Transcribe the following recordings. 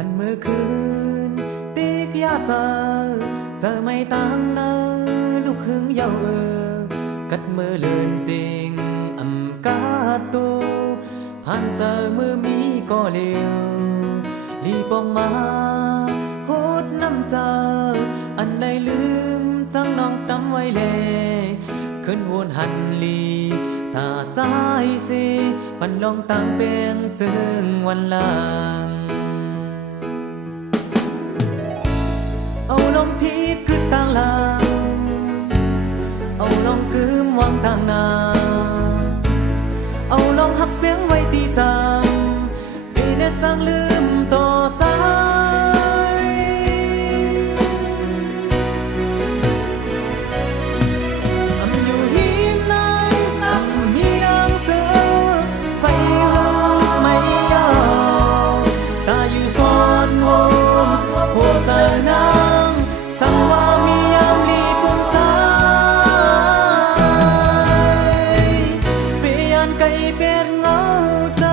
พันมือคืนตีกยาเจอไม่ต่างนะลูกหึงเยากัดมือเลื่อนจริงอำกาตูผ่านเจอมือมีก็เลียวรีบออกมาโหดน้ำเจออันใดลืมจังน้องตำไว้เลยขึ้นวนหันลีตาใจสิพันลองต่างเปียงจึงวันหลังเอาลองพีดคือต่างหลังเอาลองกืมวางต่างนาเอาลองหักเปียงไว้ตีจังปีเน็ตจังลืมต่อใจสั่งว่ามียามลีปุ่มใจเปลี่ยนไก่เป็นเงาใจ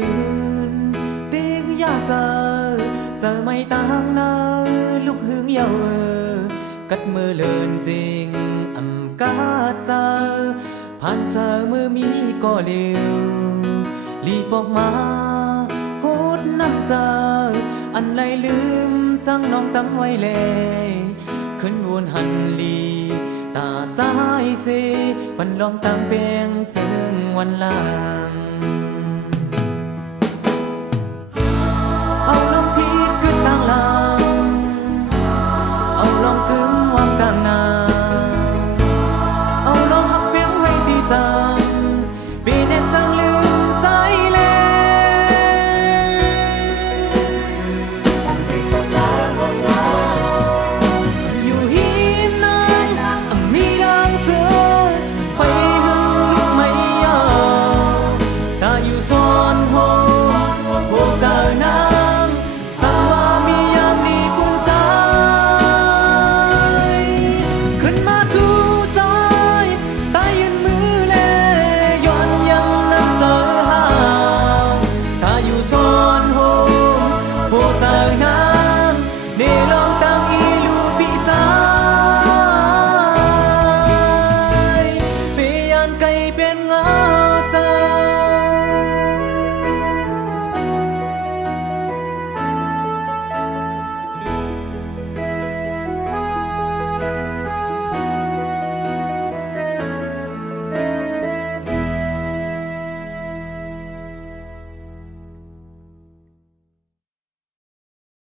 คืนตีกยาเจอไม่ต่างนะลูกหึงเยากัดมือเลื่อนจริงอำกาผ่านเจอมือมีก็เลียวรีบออกมาโหดน้ำเจออันไรลืมจังน้องตั้งไว้เลยขึ้นวนหันลีตาใจสิปันลองต่างเปียงจึงวันหลังเอาลองพีดขึ้นต่างหลังเอาลองกึมวางต่างนาเอาลองหักเปียงไว้ดีจังปีเน็ตจังลืมใจอยู่หินนั้นมีนางเสือไฟหึงลูกไม่ยอมตาอยู่ซ้อนโหพวกเจ้านั้นซ้อนโห